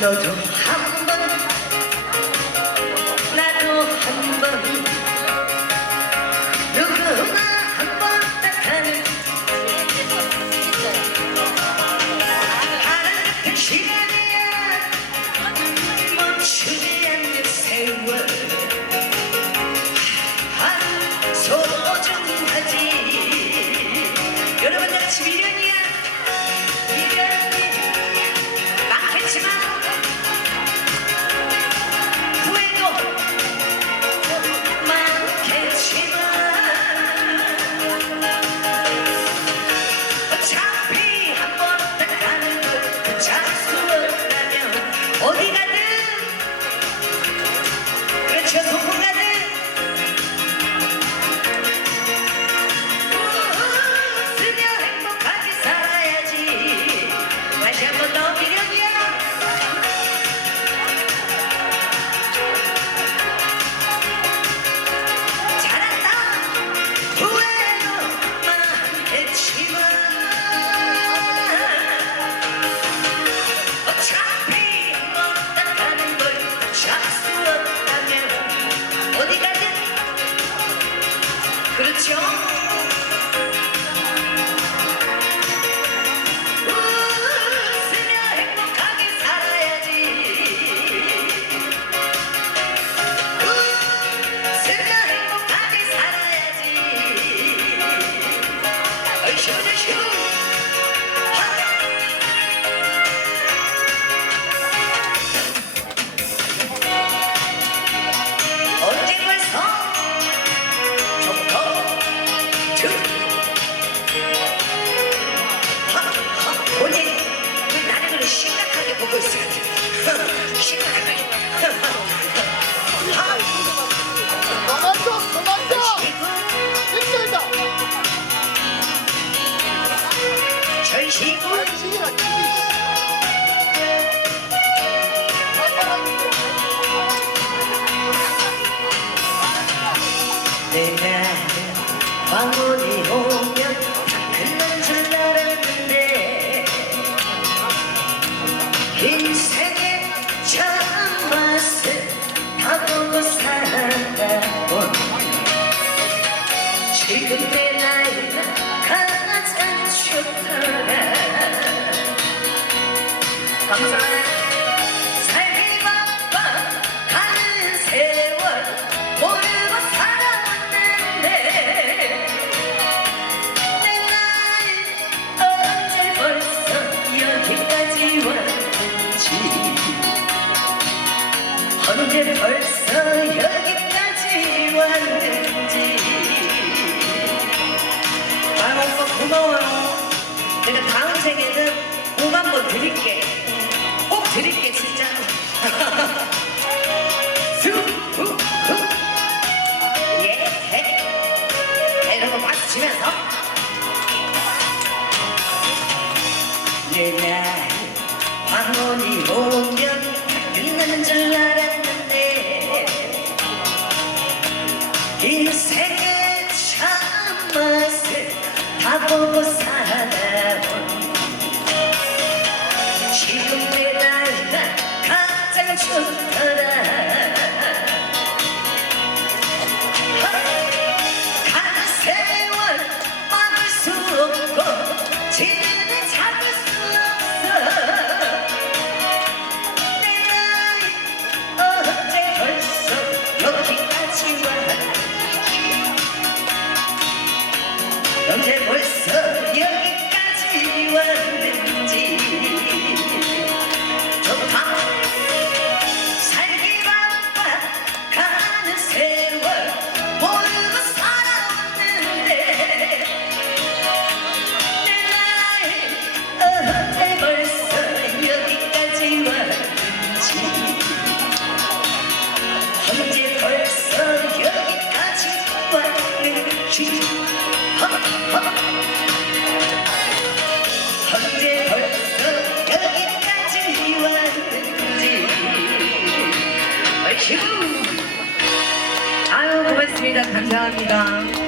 no joke. 계속 간식 내가 방울이 오면 끝난 줄 알았는데 인생의 참 맛을 다 보고 살았다. 지금 내 언제 벌써 여기까지 왔지. 언제 벌써 여기까지 왔는지. 알아서 고마워 내가 다음 생에는 5만 번 드릴게 예, 이런 거 맞추면서. 옛날 황혼이 오면 끝나는 줄 알았는데 인생의 참맛을 다 보고 이제 벌써 여기까지 왔 감사합니다.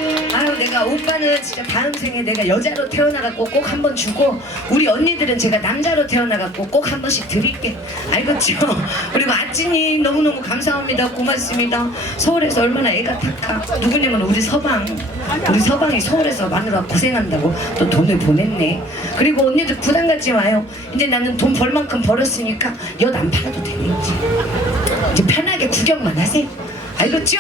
내가 오빠는 진짜 다음 생에 내가 여자로 태어나갖고 꼭 한 번 주고, 우리 언니들은 제가 남자로 태어나갖고 꼭 한 번씩 드릴게. 알겠죠? 그리고 아찌님 너무너무 감사합니다. 고맙습니다. 서울에서 얼마나 애가 탁하. 누구냐면 우리 서방. 우리 서방이 서울에서 마누라 고생한다고 또 돈을 보냈네. 그리고 언니들 부담 갖지 마요. 이제 나는 돈 벌 만큼 벌었으니까 엿 안 팔아도 이제. 이제 편하게 구경만 하세요. 알겠죠?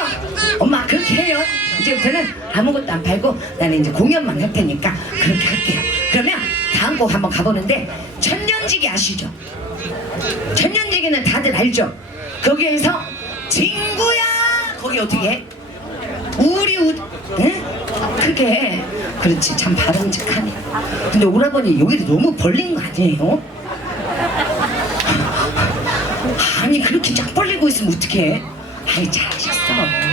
엄마 그렇게 해요. 이제부터는 아무것도 안 팔고 나는 이제 공연만 할 테니까 그렇게 할게요. 그러면 다음 곡 한번 가보는데 천년지기 아시죠? 천년지기는 다들 알죠? 거기에서 친구야 거기 어떻게 해? 우리 우 응? 해. 그렇지 참 바람직하네. 근데 오라버니 여기도 너무 벌린 거 아니에요? 아니 그렇게 쫙 벌리고 있으면 어떡해 아이 잘하셨어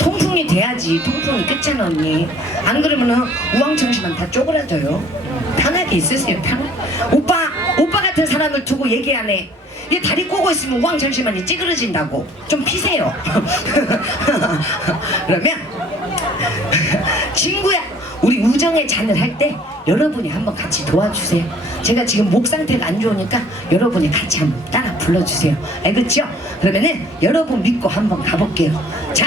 통풍이 돼야지 통풍이 끝잖아 언니. 안 그러면은 우왕청심만 다 쪼그라져요. 편하게 있으세요 편하게 오빠 오빠 같은 사람을 두고 얘기 안해. 얘 다리 꼬고 있으면 우왕청심만이 찌그러진다고. 좀 피세요. 그러면 친구야 우리 우정의 잔을 할 때 여러분이 한번 같이 도와주세요. 제가 지금 목 상태가 안 좋으니까 여러분이 같이 한번 따라 불러주세요. 알겠죠? 그러면은 여러분 믿고 한번 가볼게요. 자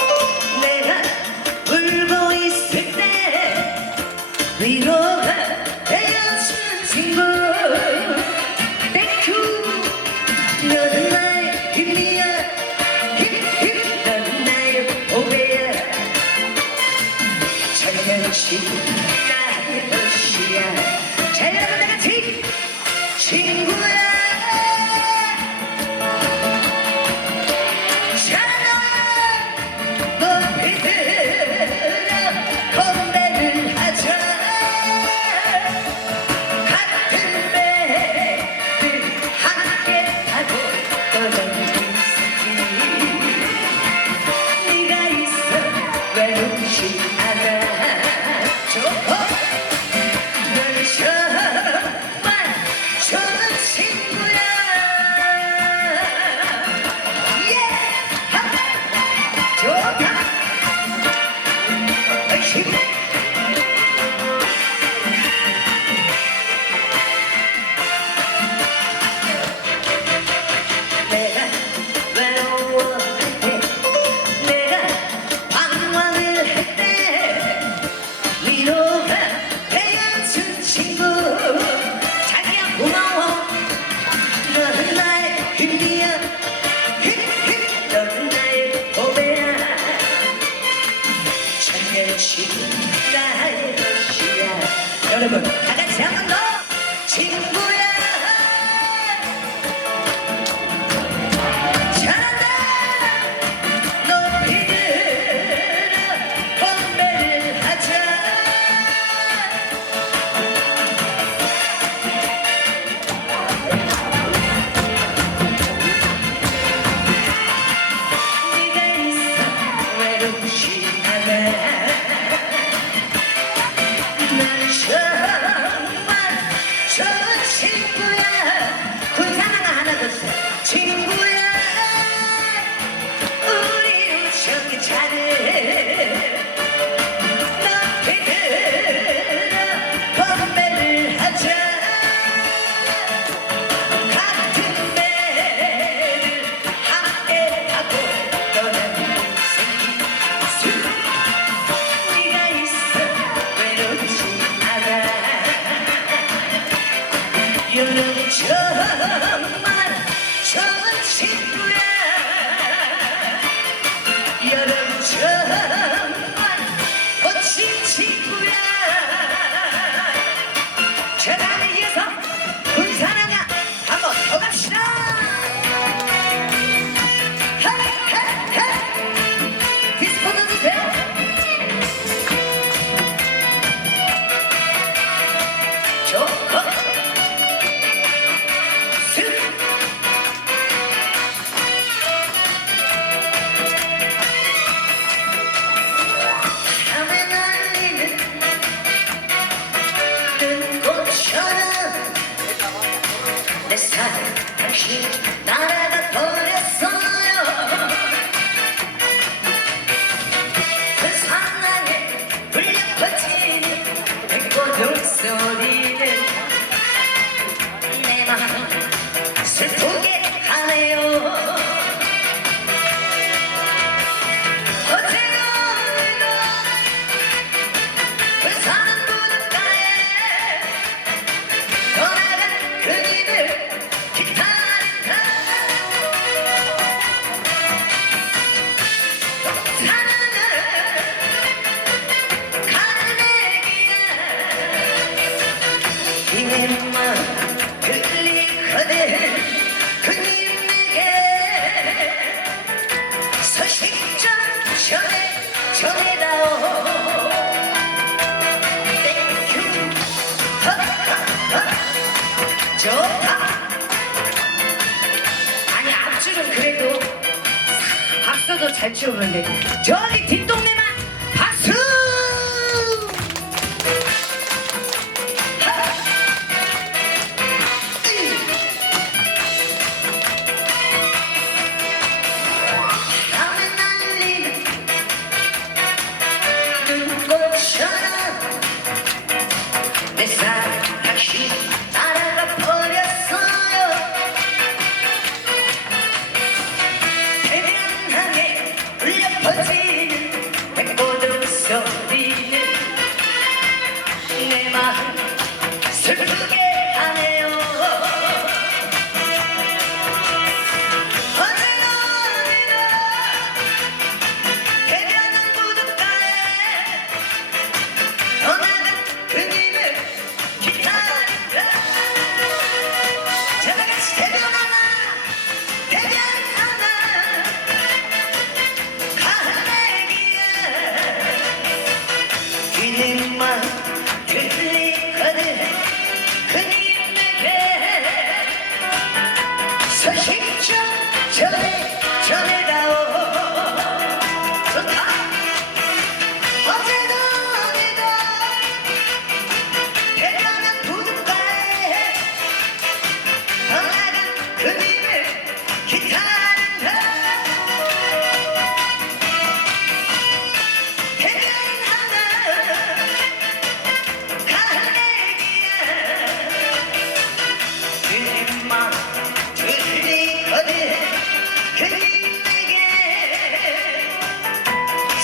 여 잘 치우는데 저기 뒷동네는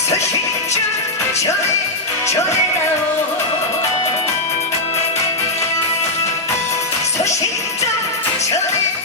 서식주 저리 저리 가요 서식주 저리